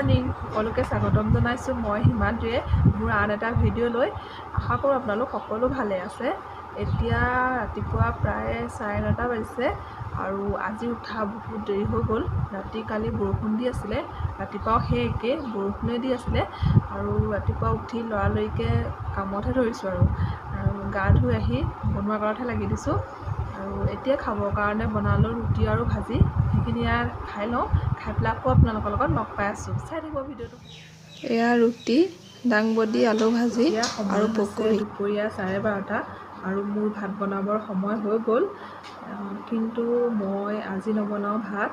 Morning সকলোকে স্বাগতম জনাইছোঁ। মই হিমাদ্ৰীয়ে মোৰ আন এটা ভিডিঅ' লৈ আশা কৰোঁ আপোনালোক সকলো ভালে আছে। এতিয়া ৰাতিপুৱা প্ৰায় 9:30 বাজিছে আৰু আজি উঠা বহুত দেৰি হৈ গ'ল। ৰাতি কালি বৰষুণ দি আছিলে, ৰাতিপুৱাও সেই একেই বৰষুণে দি আছিলে আৰু ৰাতিপুৱা উঠি লৰালৰিকৈ কামতহে ধৰিছোঁ আৰু গা ধুই আহি বনোৱা কৰাতহে লাগি দিছোঁ। আৰু এতিয়া খাবৰ কাৰণে বনালোঁ ৰুটি আৰু ভাজি, সেইখিনি খাই লওঁ, খাই পেলাই আকৌ আপোনালোকৰ লগত লগ পাই আছোঁ। চাই থাকিব ভিডিঅ'টো। এয়া ৰুটি, দাংবডি, আলু ভাজি আৰু পকৰি। দুপৰীয়া 12:30 আৰু মোৰ ভাত বনাবৰ সময় হৈ গ'ল, কিন্তু মই আজি নবনাওঁ ভাত,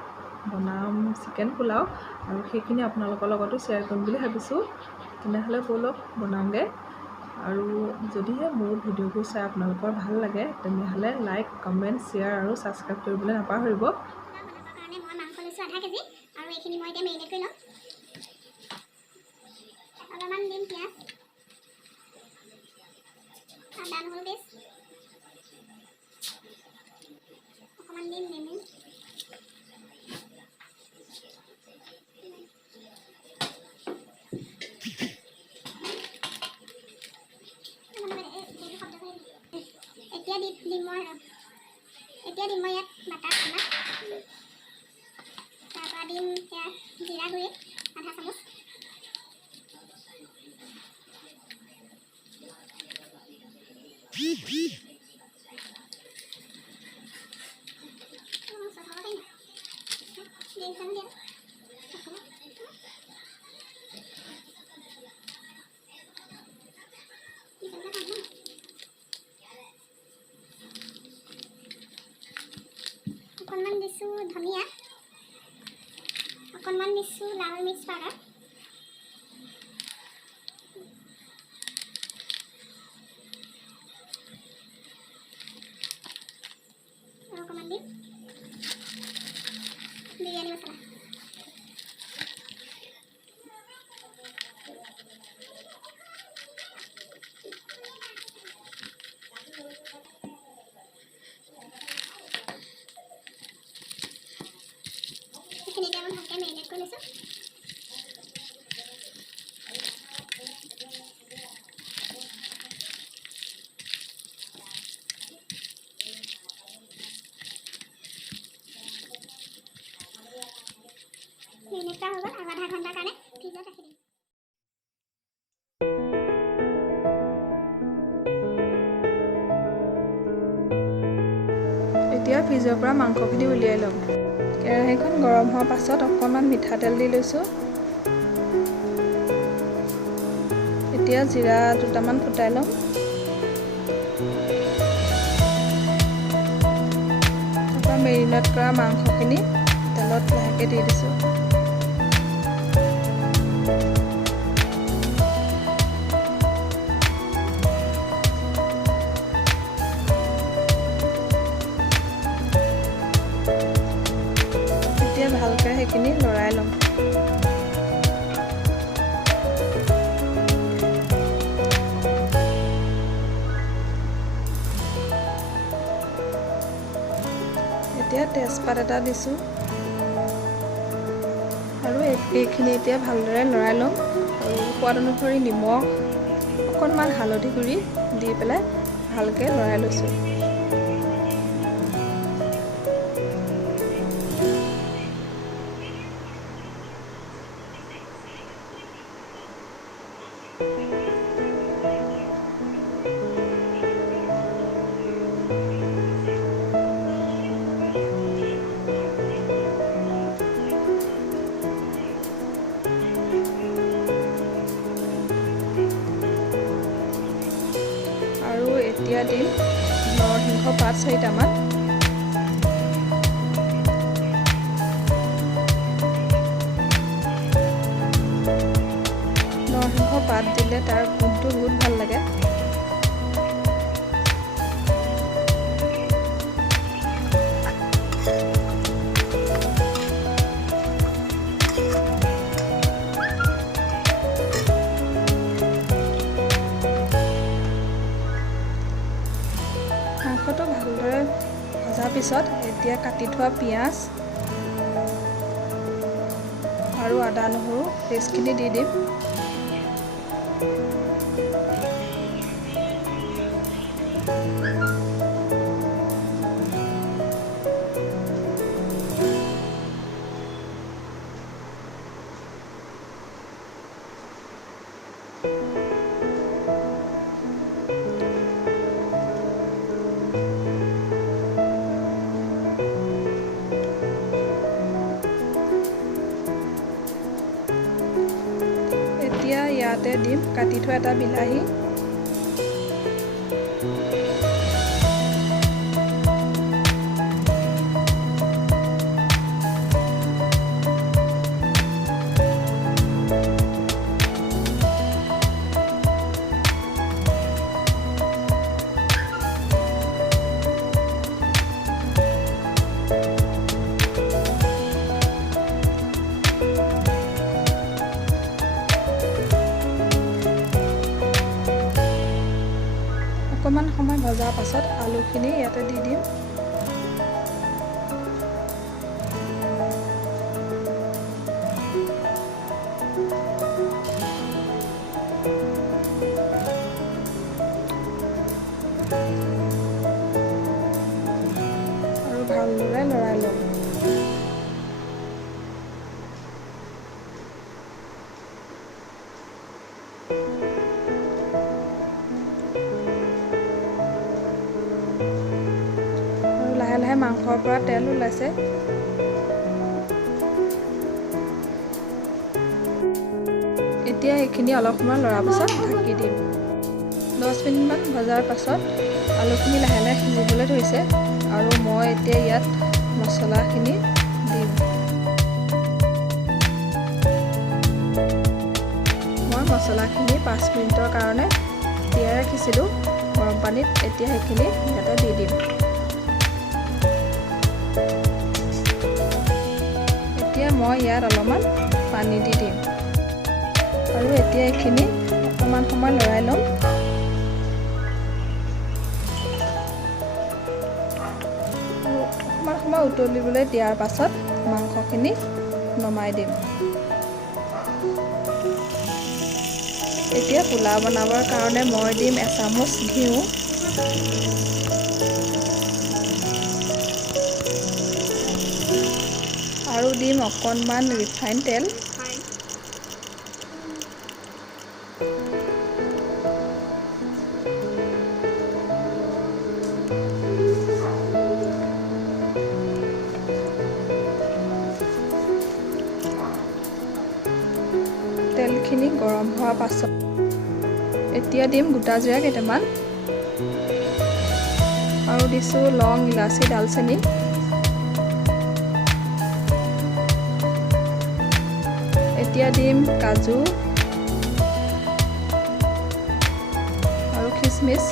বনাম চিকেন পোলাও আৰু সেইখিনি আপোনালোকৰ লগতো শ্বেয়াৰ কৰিম বুলি ভাবিছোঁ। তেনেহ'লে ব'লক বনাওঁগৈ। আৰু যদিহে মোৰ ভিডিঅ'বোৰ চাই আপোনালোকৰ ভাল লাগে তেনেহ'লে লাইক, কমেণ্ট, শ্বেয়াৰ আৰু ছাবস্ক্ৰাইব কৰিবলৈ নাপাহৰিব। বনাবৰ কাৰণে মই মাংস লৈছোঁ 0.5 কেজি আৰু এইখিনি মই এতিয়া মেৰিনেট কৰি ল'ম। অলপমান দিম পিঁয়াজ, আদা নহৰু পেষ্ট, অকণমান দিম নেমু, এতিয়া দিম মই ইয়াত বাটাৰ ঠাণ্ডা, তাৰপৰা দিম সেয়া জিৰা গুড়ি 1/2 চামুচ, অকণমান দিছোঁ ধনিয়া, অকণমান দিছোঁ লাল মিৰ্চ পাউডাৰ, আৰু অকণমান দিম বিৰিয়ানী মছলা। এইখিনি এতিয়া মই ভালকৈ মেৰিনেট কৰি লৈছোঁ। মেৰিনেট কৰা হৈ গ'ল আৰু 0.5 ঘণ্টাৰ কাৰণে ফ্ৰিজত ৰাখি দিম। এতিয়া ফ্ৰিজৰ পৰা মাংসখিনি উলিয়াই ল'ম। কেৰাহীখন গৰম হোৱাৰ পাছত অকণমান মিঠাতেল দি লৈছোঁ। এতিয়া জিৰা দুটামান ফুটাই ল'ম। তাৰপৰা মেৰিনেট কৰা মাংসখিনি তেলত লাহেকৈ দি দিছোঁ। এতিয়া ভালকৈ সেইখিনি লৰাই ল'ম। এতিয়া তেজপাত এটা দিছোঁ আৰু এইখিনি এতিয়া ভালদৰে লৰাই ল'ম আৰু সোৱাদ অনুসৰি নিমখ, অকণমান হালধি গুড়ি দি পেলাই ভালকৈ লৰাই লৈছোঁ। আৰু এতিয়া দিম নৰসিংহ পাত 4টামান, নৰসিংহ পাত দিলে তাৰ গোন্ধটো বহুত ভাল লাগে। মাংসটো ভালদৰে ভজাৰ পিছত এতিয়া কাটি থোৱা পিঁয়াজ আৰু আদা নহৰু পেষ্টখিনি দি দিম। এতিয়া ইয়াতে দিম কাটি থোৱা এটা বিলাহী, অকণমান সময় ভজাৰ পাছত আলুখিনি ইয়াতে দি দিম। আৰু ভালদৰে লৰাই ল'ম। লাহে লাহে মাংসৰ পৰা তেল ওলাইছে। এতিয়া এইখিনি অলপ সময় লৰাৰ পাছত ঢাকি দিম। 10 মিনিটমান ভজাৰ পাছত আলুখিনি লাহে লাহে সিজিবলৈ ধৰিছে আৰু মই এতিয়া ইয়াত মছলাখিনি দিম। মই মছলাখিনি 5 মিনিটৰ কাৰণে তিয়াই ৰাখিছিলোঁ গৰম পানীত। এতিয়া সেইখিনি ইয়াতে দি দিম। এতিয়া মই ইয়াত অলপমান পানী দি দিম আৰু এতিয়া এইখিনি অকণমান সময় লৰাই ল'ম। অকণমান সময় উতলিবলৈ দিয়াৰ পাছত মাংসখিনি নমাই দিম। এতিয়া পোলাও বনাবৰ কাৰণে মই দিম এচামুচ ঘিউ, আৰু দিম অকণমান ৰিফাইন তেল। তেলখিনি গৰম হোৱাৰ পাছত এতিয়া দিম গোটা জিৰা কেইটামান আৰু দিছোঁ লং, ইলাচি, ডালচেনি। এতিয়া দিম কাজু আৰু খিচমিচ।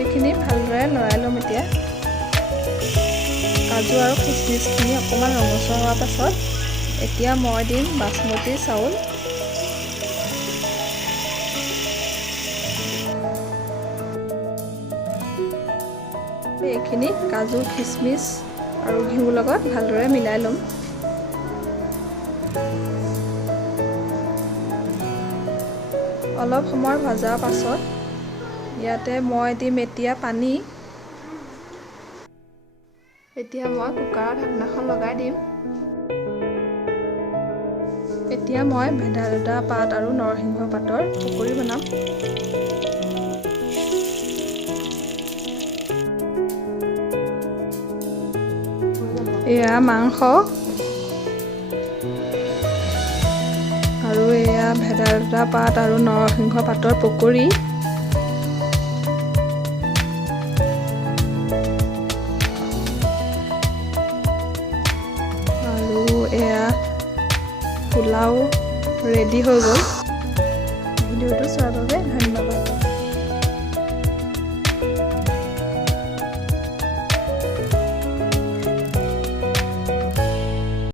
এইখিনি ভালদৰে লৰাই ল'ম। এতিয়া কাজু আৰু খিচমিচখিনি অকণমান ৰঙচুৱা হোৱাৰ পাছত এতিয়া মই দিম বাচমতি চাউল। এইখিনি কাজু, খিচমিচ আৰু ঘিউৰ লগত ভালদৰে মিলাই ল'ম। অলপ সময় ভজাৰ পাছত ইয়াতে মই দিম এতিয়া পানী। এতিয়া মই কুকাৰৰ ঢাকনাখন লগাই দিম। এতিয়া মই ভেদাইলতা পাত আৰু নৰসিংহ পাতৰ পকৰি বনাম। এয়া মাংস আৰু এয়া ভেদাইলতা পাত আৰু নৰসিংহ পাতৰ পকৰি। আৰু এয়া পোলাও ৰেডি হৈ গ'ল। ভিডিঅ'টো চোৱাৰ বাবে ধন্যবাদ।